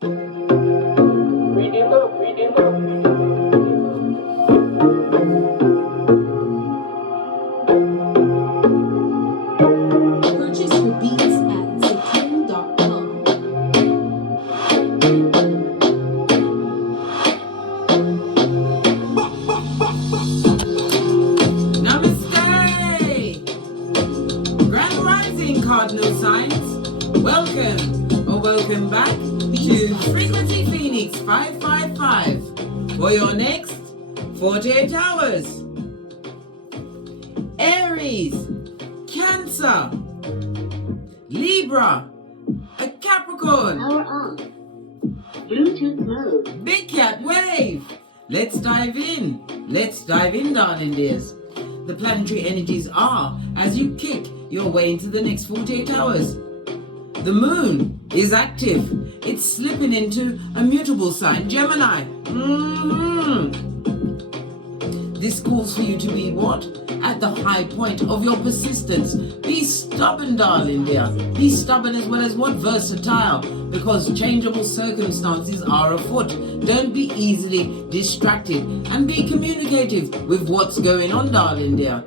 Purchase your beats at Satin.com. Namaste! Grand Rising Cardinal Signs. Welcome back to Frequency Phoenix 555 for your next 48 hours. Aries, Cancer, Libra, a Capricorn. Power on. Bluetooth mode. Big Cat Wave. Let's dive in, darling dears. The planetary energies are as you kick your way into the next 48 hours. The moon is active. It's slipping into a mutable sign, Gemini. This calls for you to be what? At the high point of your persistence. Be stubborn, darling dear. Be stubborn as well as what? Versatile. Because changeable circumstances are afoot. Don't be easily distracted. And be communicative with what's going on, darling dear.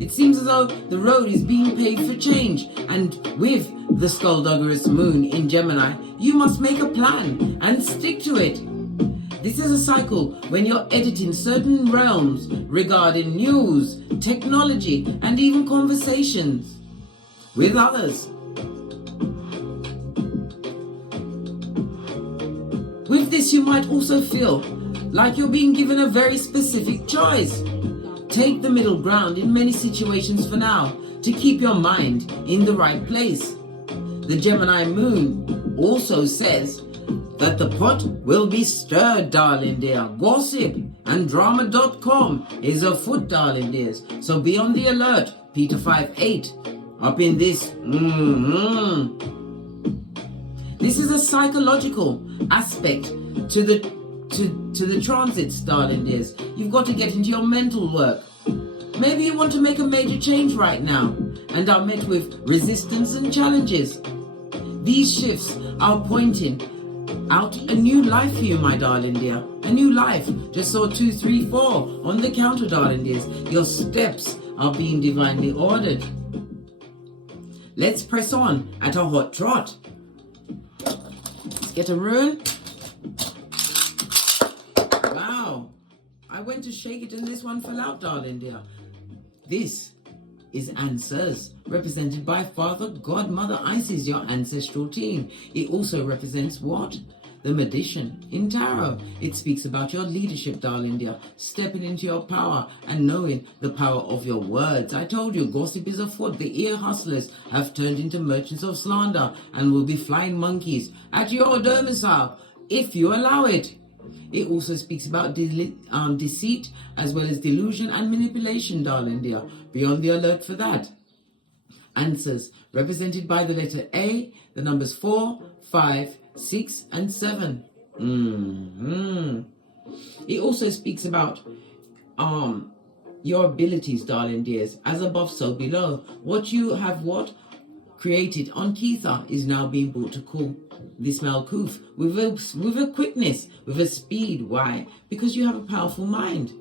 It seems as though the road is being paved for change. And with the skullduggerous moon in Gemini, you must make a plan and stick to it. This is a cycle when you're editing certain realms regarding news, technology, and even conversations with others. With this, you might also feel like you're being given a very specific choice. Take the middle ground in many situations for now to keep your mind in the right place. The Gemini moon also says that the pot will be stirred, darling dear. Gossip and drama.com is afoot, darling dears. So be on the alert. Peter 5:8 up in this. This is a psychological aspect to the transits, darling dears. You've got to get into your mental work. Maybe you want to make a major change right now and are met with resistance and challenges. These shifts are pointing out a new life for you, my darling dear. A new life. Just saw 2, 3, 4 on the counter, darling dears. Your steps are being divinely ordered. Let's press on at a hot trot. Let's get a rune. Wow. I went to shake it and this one fell out, darling dear. This is Answers, represented by Father, God, Mother Isis, your ancestral team. It also represents what? The Magician in Tarot. It speaks about your leadership, darling dear, stepping into your power and knowing the power of your words. I told you, gossip is afoot. The ear hustlers have turned into merchants of slander and will be flying monkeys at your domicile if you allow it. It also speaks about deceit as well as delusion and manipulation, darling dear. Be on the alert for that. Answers, represented by the letter A, the numbers 4, 5, 6, and 7. It also speaks about your abilities, darling dears. As above, so below. What you have created on Keitha is now being brought to this Malkuth with a quickness, with a speed. Why? Because you have a powerful mind.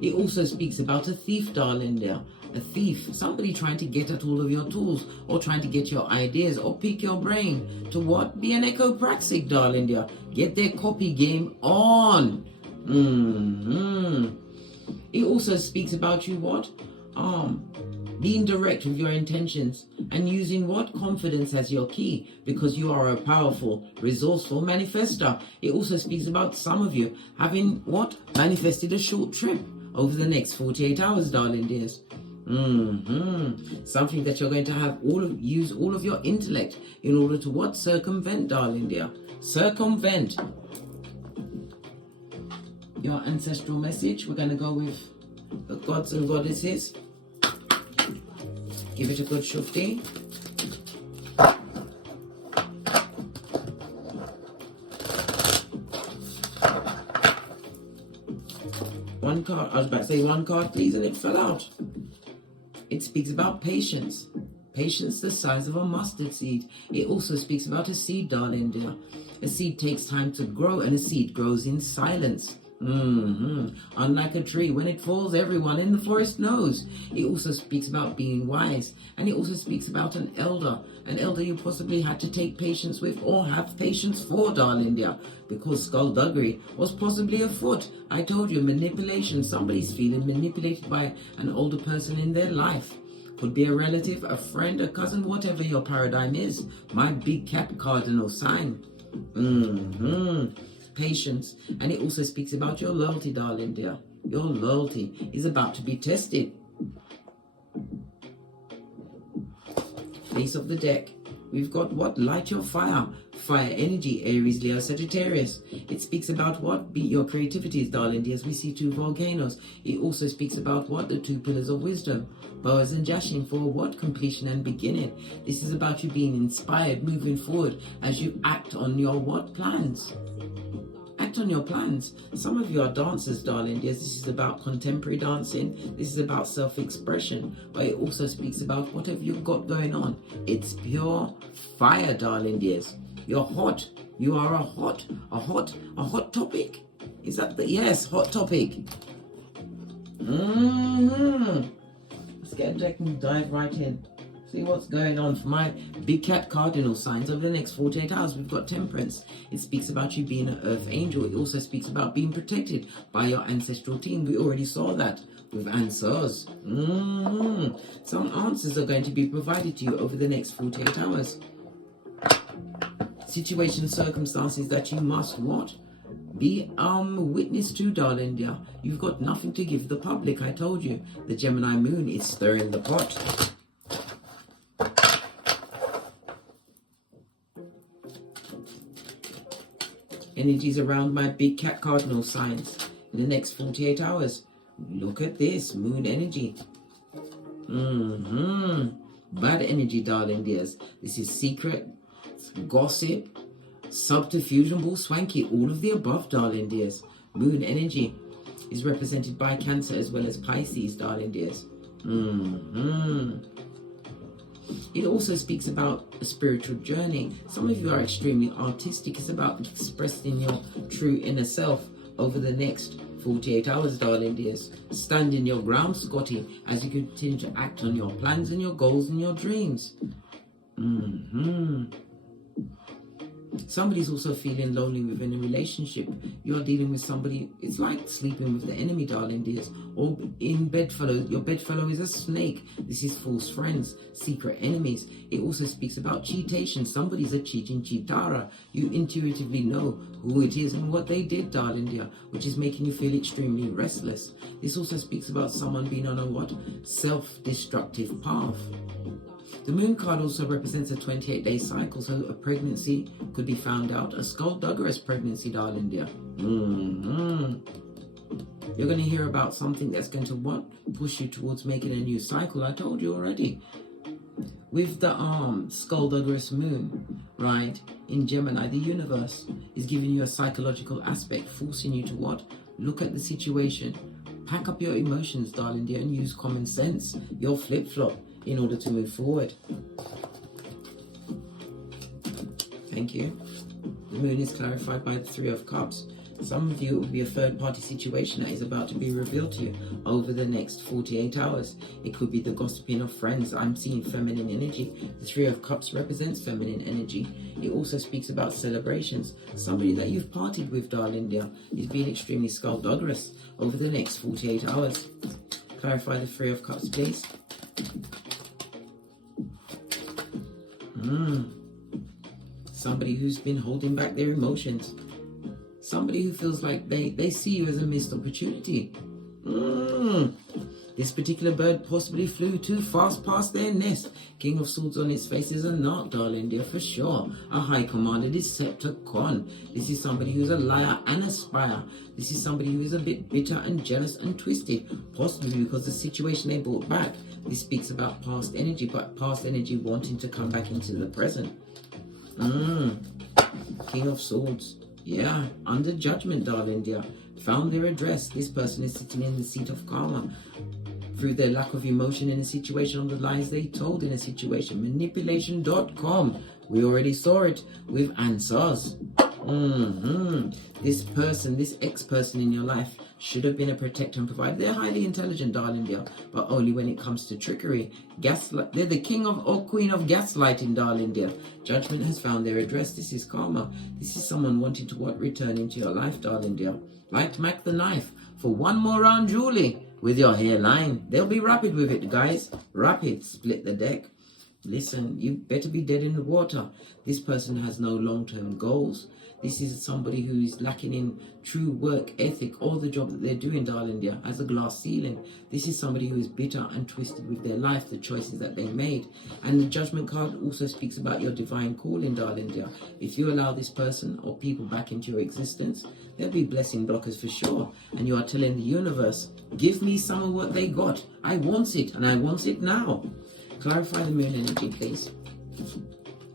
It also speaks about a thief, darling dear. A thief, somebody trying to get at all of your tools or trying to get your ideas or pick your brain to what? Be an echopraxic, darling dear. Get their copy game on. It also speaks about you being direct with your intentions and using confidence as your key, because you are a powerful, resourceful manifester. It also speaks about some of you having manifested a short trip over the next 48 hours, darling dears. Something that you're going to have use all of your intellect in order to circumvent, darling dear. Circumvent your ancestral message. We're going to go with the gods and goddesses. Give it a good shufti. One card, I was about to say one card please, and it fell out. It speaks about patience. Patience the size of a mustard seed. It also speaks about a seed, darling dear. A seed takes time to grow, and a seed grows in silence. Unlike a tree, when it falls, everyone in the forest knows. It also speaks about being wise, and it also speaks about an elder you possibly had to take patience with or have patience for, darling dear, because skullduggery was possibly afoot. I told you, manipulation. Somebody's feeling manipulated by an older person in their life. Could be a relative, a friend, a cousin, whatever your paradigm is. My big cat cardinal sign. Patience. And it also speaks about your loyalty, darling dear. Your loyalty is about to be tested. Face of the deck. We've got what? Light your fire. Fire energy, Aries, Leo, Sagittarius. It speaks about what? Be your creativities, darling dear, as we see two volcanoes. It also speaks about what? The two pillars of wisdom. Boaz and Jashing for what? Completion and beginning. This is about you being inspired, moving forward as you act on your what? Plans. Act on your plans. Some of you are dancers, darling dears. This is about contemporary dancing. This is about self-expression. But it also speaks about whatever you've got going on. It's pure fire, darling dears. You're hot. You are a hot topic. Is that the, yes, hot topic. Let's get a deck and dive right in. See what's going on for my big cat cardinal signs over the next 48 hours. We've got Temperance. It speaks about you being an earth angel. It also speaks about being protected by your ancestral team. We already saw that with answers. Some answers are going to be provided to you over the next 48 hours. Situations, circumstances that you must what? Be witness to, darling dear. You've got nothing to give the public. I told you. The Gemini moon is stirring the pot. Energies around my big cat cardinal signs in the next 48 hours. Look at this moon energy. Bad energy, darling dears. This is secret, gossip, subterfuge, bull swanky, all of the above, darling dears. Moon energy is represented by Cancer as well as Pisces, darling dears. It also speaks about a spiritual journey. Some of you are extremely artistic. It's about expressing your true inner self over the next 48 hours, darling dears. Stand in your ground, Scotty, as you continue to act on your plans and your goals and your dreams. Somebody's also feeling lonely within a relationship. You're dealing with somebody, it's like sleeping with the enemy, darling dears. Or in bedfellow, your bedfellow is a snake. This is false friends, secret enemies. It also speaks about cheatation. Somebody's a cheating cheatara. You intuitively know who it is and what they did, darling dear, which is making you feel extremely restless. This also speaks about someone being on a what? Self-destructive path. The moon card also represents a 28-day cycle, so a pregnancy could be found out. A skullduggerous pregnancy, darling dear. You're going to hear about something that's going to what? Push you towards making a new cycle. I told you already. With the skullduggerous moon, right, in Gemini, the universe is giving you a psychological aspect, forcing you to what? Look at the situation. Pack up your emotions, darling dear, and use common sense. Your flip-flop in order to move forward. Thank you. The moon is clarified by the Three of Cups. Some of you, it will be a third-party situation that is about to be revealed to you over the next 48 hours. It could be the gossiping of friends. I'm seeing feminine energy. The Three of Cups represents feminine energy. It also speaks about celebrations. Somebody that you've partied with, darling dear, is being extremely skullduggerous over the next 48 hours. Clarify the Three of Cups, please. Somebody who's been holding back their emotions. Somebody who feels like they see you as a missed opportunity. This particular bird possibly flew too fast past their nest. King of Swords on its face is a narc, darling dear, for sure. A high commander, Decepticon. This is somebody who's a liar and a spy. This is somebody who is a bit bitter and jealous and twisted. Possibly because the situation they brought back. This speaks about past energy, but past energy wanting to come back into the present. King of Swords. Yeah, under judgment, darling dear. Found their address. This person is sitting in the seat of karma. through their lack of emotion in a situation, on the lies they told in a situation. Manipulation.com. We already saw it with answers. This person, this ex-person in your life should have been a protector and provider. They're highly intelligent, darling dear, but only when it comes to trickery. Gaslight. They're the king of or queen of gaslighting, darling dear. Judgment has found their address. This is karma. This is someone wanting to return into your life, darling dear. Like Mac the Knife. For one more round, Julie, with your hairline. They'll be rapid with it, guys. Rapid. Split the deck. Listen, you better be dead in the water. This person has no long-term goals. This is somebody who is lacking in true work ethic. All the job that they're doing, darling dear, has a glass ceiling. This is somebody who is bitter and twisted with their life, the choices that they made. And the Judgment card also speaks about your divine calling, darling dear. If you allow this person or people back into your existence, there'll be blessing blockers for sure. And you are telling the universe, give me some of what they got. I want it, and I want it now. Clarify the moon energy, please.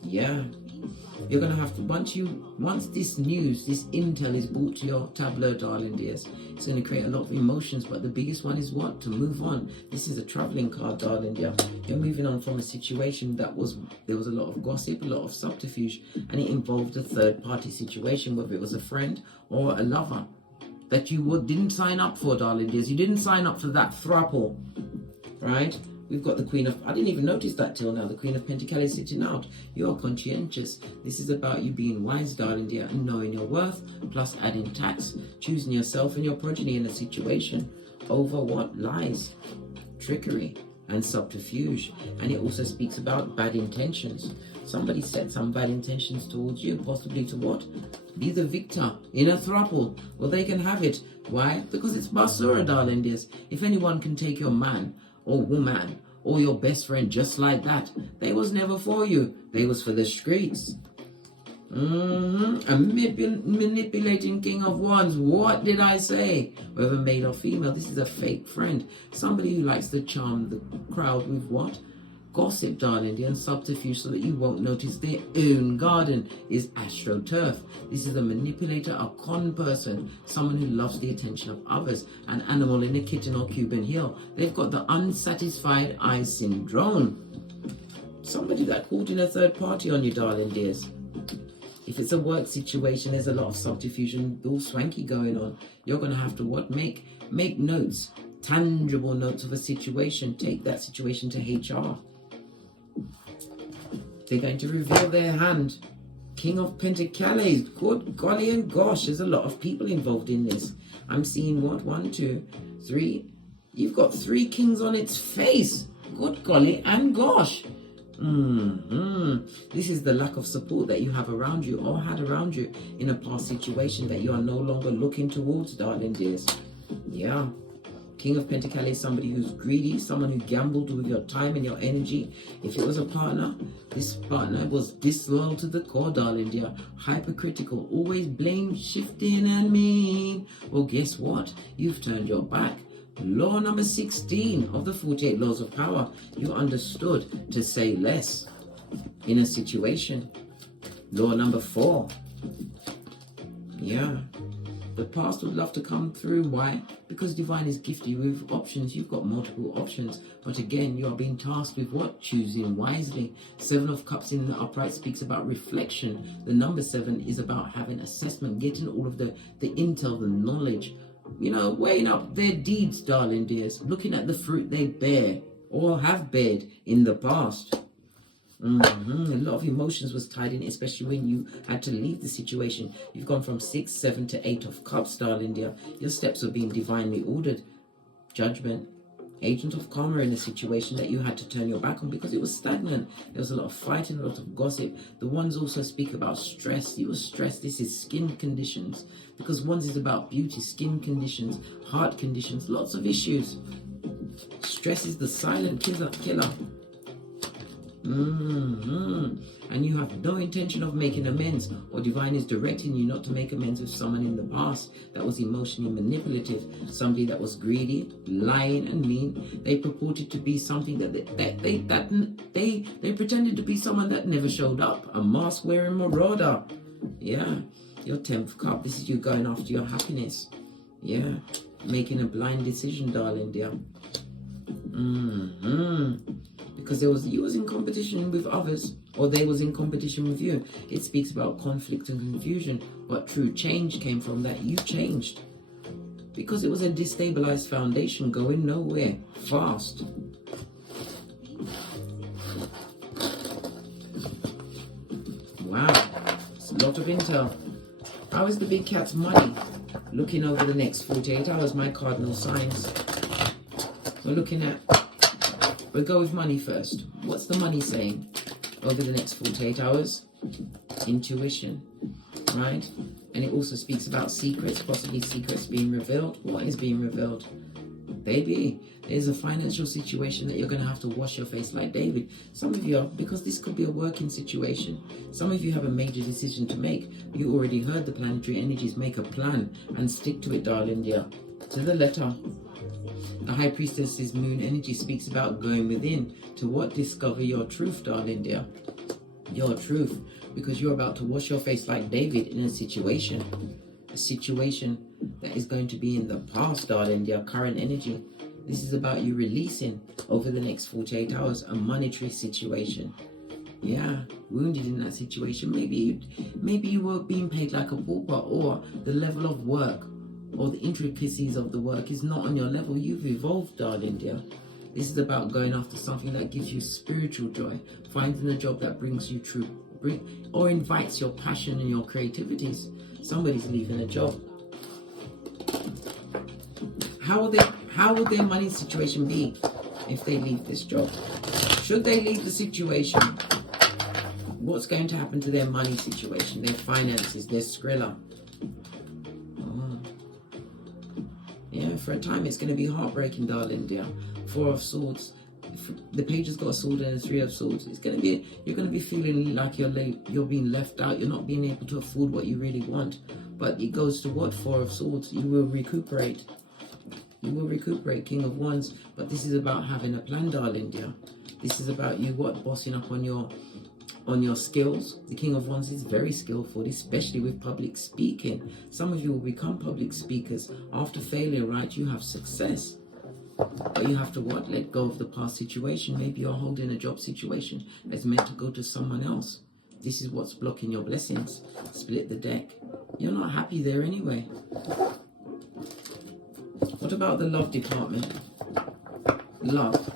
Yeah. You're going to have to, once this news, this intel is brought to your tableau, darling dears, it's going to create a lot of emotions, but the biggest one is what? To move on. This is a traveling card, darling dear. You're moving on from a situation there was a lot of gossip, a lot of subterfuge, and it involved a third-party situation, whether it was a friend or a lover, that you didn't sign up for, darling dears. You didn't sign up for that throuple, right? We've got the Queen of... I didn't even notice that till now. The Queen of Pentacles sitting out. You're conscientious. This is about you being wise, darling dear, and knowing your worth, plus adding tax, choosing yourself and your progeny in a situation over what? Lies, trickery, and subterfuge. And it also speaks about bad intentions. Somebody set some bad intentions towards you, possibly to what? Be the victor in a throuple. Well, they can have it. Why? Because it's Basura, darling dears. If anyone can take your man or woman or your best friend just like that, they was never for you. They was for the streets. A manipulating king of wands. What did I say? Whether male or female, this is a fake friend. Somebody who likes to charm the crowd with what? Gossip, darling dear, and subterfuge so that you won't notice their own garden is astroturf. This is a manipulator, a con person, someone who loves the attention of others, an animal in a kitten or Cuban heel. They've got the unsatisfied eye syndrome. Somebody that called in a third party on you, darling dears. If it's a work situation, there's a lot of subterfuge and all swanky going on. You're going to have to what? Make notes, tangible notes of a situation. Take that situation to HR. They're going to reveal their hand. King of Pentacles. Good golly and gosh, there's a lot of people involved in this. I'm seeing what? 1, 2, 3. You've got 3 kings on its face. Good golly and gosh. This is the lack of support that you have around you or had around you in a past situation that you are no longer looking towards, darling dears. Yeah. King of Pentacles is somebody who's greedy, someone who gambled with your time and your energy. If it was a partner, this partner was disloyal to the core, darling dear. Hypercritical, always blame shifting and mean. Well, guess what? You've turned your back. Law number 16 of the 48 laws of power. You understood to say less in a situation. Law number 4. Yeah. The past would love to come through. Why? Because divine is gifted you with options. You've got multiple options. But again, you are being tasked with what? Choosing wisely. 7 of Cups in the upright speaks about reflection. The number 7 is about having assessment, getting all of the intel, the knowledge. You know, weighing up their deeds, darling dears. Looking at the fruit they bear or have bared in the past. A lot of emotions was tied in, especially when you had to leave the situation. You've gone from 6, 7 to 8 of Cups, darling dear. Your steps are being divinely ordered. Judgment. Agent of karma in a situation that you had to turn your back on because it was stagnant. There was a lot of fighting, a lot of gossip. The ones also speak about stress. You were stressed. This is skin conditions. Because ones is about beauty, skin conditions, heart conditions, lots of issues. Stress is the silent killer. And you have no intention of making amends, or divine is directing you not to make amends with someone in the past that was emotionally manipulative, somebody that was greedy, lying and mean. They purported to be something that they pretended to be someone that never showed up, a mask wearing marauder. Yeah, your 10th cup, this is you going after your happiness. Yeah, making a blind decision, darling dear. Because you was in competition with others, or they was in competition with you. It speaks about conflict and confusion, but true change came from that. You changed. Because it was a destabilized foundation going nowhere fast. Wow, it's a lot of intel. How is the big cat's money looking over the next 48 hours, my cardinal signs? We're looking at, we'll go with money first. What's the money saying over the next 48 hours? Intuition, right? And it also speaks about secrets, possibly secrets being revealed. What is being revealed? Baby, there's a financial situation that you're going to have to wash your face like David. Some of you are, because this could be a working situation. Some of you have a major decision to make. You already heard the planetary energies. Make a plan and stick to it, darling dear. To the letter. The High Priestess's moon energy speaks about going within. To what? Discover your truth, darling dear. Your truth. Because you're about to wash your face like David in a situation that is going to be in the past, darling, your current energy. This is about you releasing over the next 48 hours a monetary situation. Yeah, wounded in that situation. Maybe you were being paid like a pauper, or the level of work or the intricacies of the work is not on your level. You've evolved, darling dear. This is about going after something that gives you spiritual joy, finding a job that brings you true, or invites your passion and your creativities. Somebody's leaving a job. How will their money situation be if they leave this job? Should they leave the situation? What's going to happen to their money situation, their finances, their skrilla? Oh. Yeah, for a time it's going to be heartbreaking, darling dear. Four of Swords. The page has got a sword and a Three of Swords. It's going to be, you're going to be feeling like you're being left out. You're not being able to afford what you really want. But it goes to what? Four of Swords. You will recuperate. You will recuperate, King of Wands. But this is about having a plan, darling dear. This is about you bossing up on your skills. The King of Wands is very skillful, especially with public speaking. Some of you will become public speakers. After failure, right, you have success. But you have to let go of the past situation. Maybe you're holding a job situation that's meant to go to someone else. This is what's blocking your blessings. Split the deck. You're not happy there anyway. What about the love department? Love.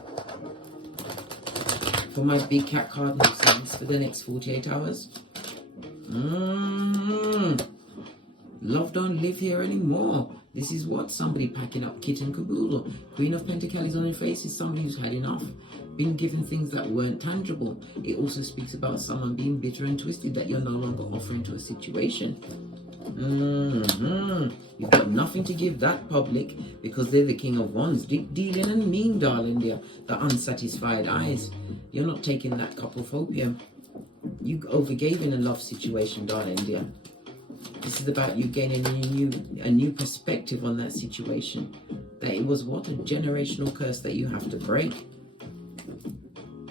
For my big cat cardinal signs for the next 48 hours. Love don't live here anymore. This is what? Somebody packing up kit and caboodle. Queen of Pentacles on your face is somebody who's had enough. Been given things that weren't tangible. It also speaks about someone being bitter and twisted that you're no longer offering to a situation. You've got nothing to give that public because they're the King of Wands. Dealing and mean, darling dear. The unsatisfied eyes. You're not taking that cup of opium. You overgave in a love situation, darling dear. This is about you gaining a new perspective on that situation. That it was what? A generational curse that you have to break.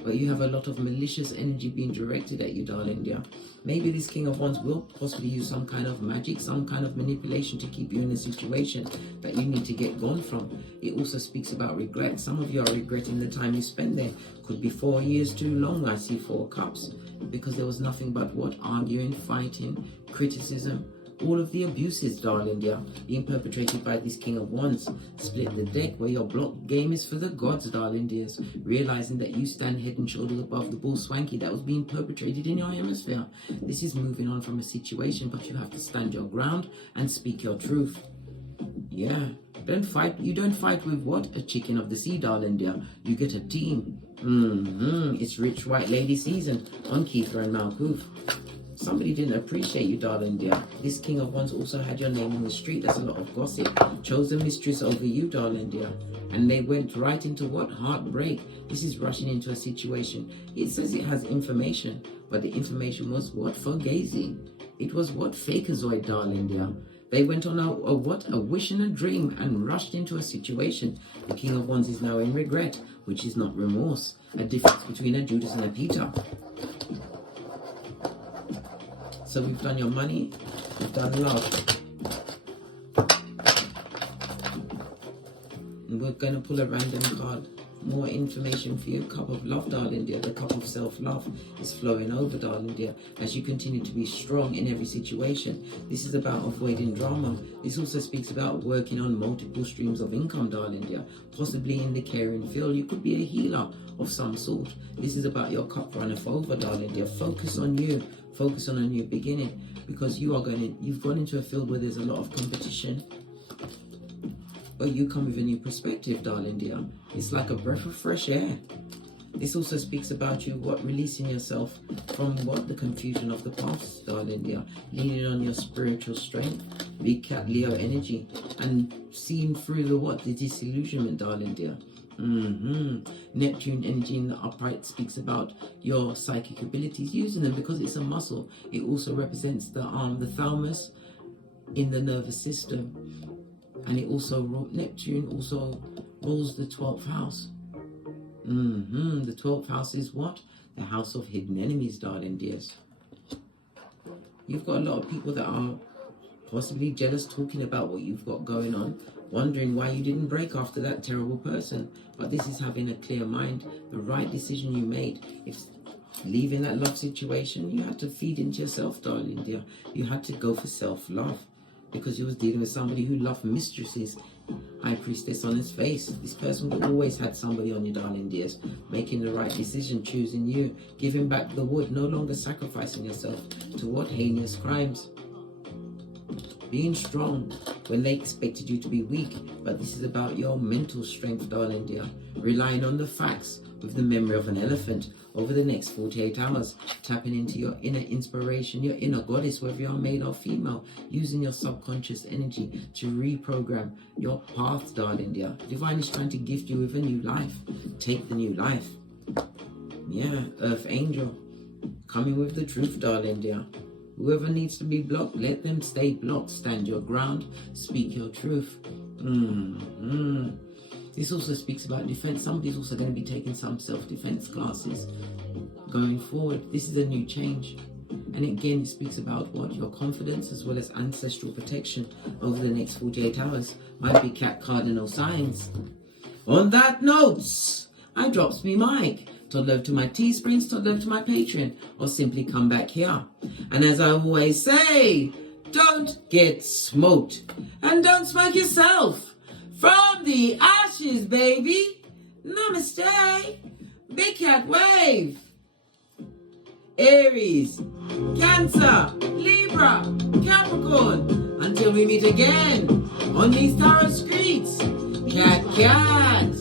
But you have a lot of malicious energy being directed at you, darling dear. Maybe this King of Wands will possibly use some kind of magic, some kind of manipulation to keep you in a situation that you need to get gone from. It also speaks about regret. Some of you are regretting the time you spent there. Could be 4 years too long. I see 4 cups. Because there was nothing but what? Arguing, fighting, criticism. All of the abuses, darling dear, being perpetrated by this King of Wands. Split the deck where your block game is for the gods, darling dears. Realizing that you stand head and shoulders above the bull swanky that was being perpetrated in your hemisphere. This is moving on from a situation, but you have to stand your ground and speak your truth. Yeah. Don't fight. You don't fight with what? A chicken of the sea, darling dear. You get a team. It's rich white lady season on Keitha and Malkuth. Somebody didn't appreciate you, darling dear. This King of Wands also had your name in the street. That's a lot of gossip. Chose a mistress over you, darling dear. And they went right into what? Heartbreak. This is rushing into a situation. It says it has information. But the information was what? Fugazi. It was what? Fakeazoid, darling dear. They went on a wish and a dream and rushed into a situation. The King of Wands is now in regret, which is not remorse. A difference between a Judas and a Peter. So we've done your money, we've done love. And we're going to pull a random card More information for you. Cup of love, darling dear. The cup of self-love is flowing over, darling dear, as you continue to be strong in every situation. This is about avoiding drama. This also speaks about working on multiple streams of income, darling dear. Possibly in the caring field. You could be a healer of some sort. This is about your cup runneth over, darling dear. Focus on you. Focus on a new beginning, because you've gone into a field where there's a lot of competition. But you come with a new perspective, darling dear. It's like a breath of fresh air. This also speaks about you, releasing yourself from the confusion of the past, darling dear. Leaning on your spiritual strength, big cat Leo energy, and seeing through the disillusionment, darling dear. Neptune energy in the upright speaks about your psychic abilities, using them because it's a muscle. It also represents the thalamus in the nervous system. And it also, Neptune also rules the 12th house. The 12th house is what? The house of hidden enemies, darling dears. You've got a lot of people that are possibly jealous, talking about what you've got going on, wondering why you didn't break after that terrible person. But this is having a clear mind. The right decision you made. If leaving that love situation, you had to feed into yourself, darling dear. You had to go for self-love, because you was dealing with somebody who loved mistresses. High Priestess on his face. This person will always had somebody on you, darling dears. Making the right decision, choosing you, giving back the wood, no longer sacrificing yourself to what heinous crimes. Being strong when they expected you to be weak. But this is about your mental strength, darling dear. Relying on the facts with the memory of an elephant over the next 48 hours. Tapping into your inner inspiration, your inner goddess, whether you're male or female. Using your subconscious energy to reprogram your path, darling dear. Divine is trying to gift you with a new life. Take the new life. Yeah, Earth Angel. Coming with the truth, darling dear. Whoever needs to be blocked, let them stay blocked. Stand your ground. Speak your truth. This also speaks about defense. Somebody's also going to be taking some self-defense classes going forward. This is a new change. And again, it speaks about what? Your confidence as well as ancestral protection over the next 48 hours. Might be cat cardinal signs. On that note, I drops me mic. Todd love to my Teesprings, Todd love to my Patreon, or simply come back here. And as I always say, don't get smoked. And don't smoke yourself. From the ashes, baby. Namaste. Big cat wave. Aries, Cancer, Libra, Capricorn. Until we meet again on these tarot streets. Cat, cat.